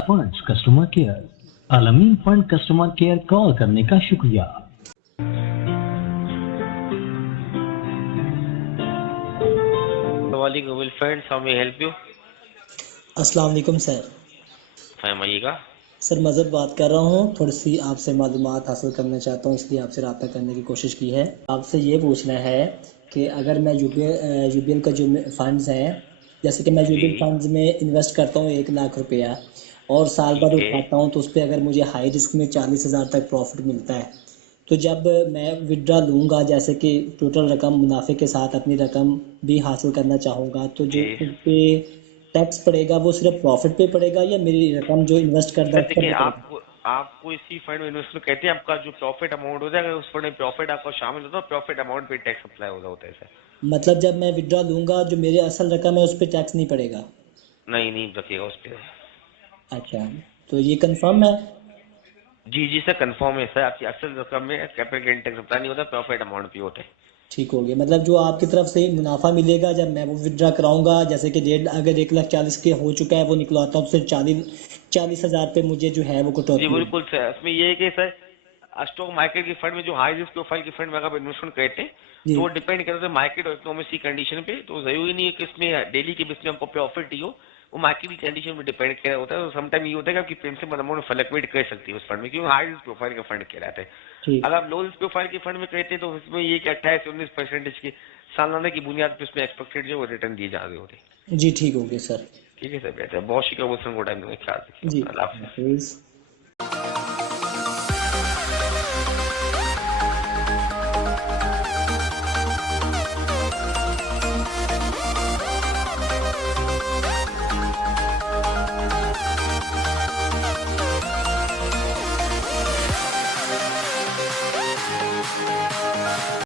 Funds customer care. Al Amin fund customer care call करने का शुक्रिया। वालेकुम friends, how may help you? अस्सलाम वालेकुम सर। फरमाइएगा। सर मज़हब बात कर रहा हूँ, थोड़ी सी आपसे मालूमात हासिल करना चाहता हूँ, इसलिए आपसे रब्ता करने की कोशिश की है। आपसे ये पूछना है कि अगर मैं यूबीएल का जो फंड्स हैं, जैसे कि मैं जी, यूबीएल फंड्स में इन्वेस्ट करता हूँ 1 लाख रुपया और साल भर ठीक है। उठाता हूँ, तो उस पर अगर मुझे हाई रिस्क में 40,000 तक प्रॉफिट मिलता है, तो जब मैं विड्रा लूँगा, जैसे कि टोटल रकम मुनाफे के साथ अपनी रकम भी हासिल करना चाहूँगा, तो जो जी, उस पे टैक्स पड़ेगा वो सिर्फ प्रॉफिट पे पड़ेगा या मेरी रकम जो इन्वेस्ट करता सर है उस पर देखिए, भी पड़ेगा? आपको इसी फंड में इन्वेस्टमेंट कहते हैं। आपका जो प्रॉफिट अमाउंट होता है, अगर उस फंड में प्रॉफिट आपका शामिल होता है, प्रॉफिट अमाउंट पे टैक्स अप्लाई होता है सर। मतलब जब मैं विड्रा लूँगा जो मेरे असल रकम है उस पर टैक्स नहीं पड़ेगा? नहीं, नहीं रखिएगा उस पर। अच्छा, तो ये कंफर्म है? जी जी सर, कंफर्म है सर। आपकी असल रकम में कैपिटल गेन टैक्स अप्लाई नहीं होता, प्रॉफिट अमाउंट पे होता है। ठीक हो गया, मतलब जो आपकी तरफ से मुनाफा मिलेगा जब मैं वो विड्रा कराऊंगा, जैसे कि डेढ़ अगर 1,40,000 के हो चुका है वो निकलवाता हूँ, तो फिर 40,000 पे मुझे जो है वो जी कटौती होगी। बिल्कुल सर। इसमें ये है कि सर स्टॉक मार्केट के फंड में जो हाई रिस्क प्रोफाइल के फंड में अगर आप इन्वेस्टमेंट करते हैं, जी। तो वो डिपेंड करता है मार्केट और इकोनॉमिक की कंडीशन पे। तो जरूरी नहीं है कि इसमें डेली के बेस में आपको प्रॉफिट ही हो, वो मार्केट की कंडीशन पे डिपेंड कर होता है। तो समटाइम ये होता है कि आपकी प्रिंसिपल अमाउंट फ्लक्चुएट कर सकती है उस फंड में, क्योंकि हाई रिस्क प्रोफाइल का फंड कहलाता है। ठीक। अगर आप लो रिस्क प्रोफाइल के फंड में कहते हैं, तो उसमें ये कि 28 से 19% की सालाना की बुनियाद पर उसमें एक्सपेक्टेड जो रिटर्न दिए जा रहे होते हैं। जी ठीक हो गया सर। ठीक है सर, बेहतर है। बहुत शुक्रिया। वो टाइम में ख्याल रखिए जी अपना। अल्लाह हाफिज़। हाफिज़।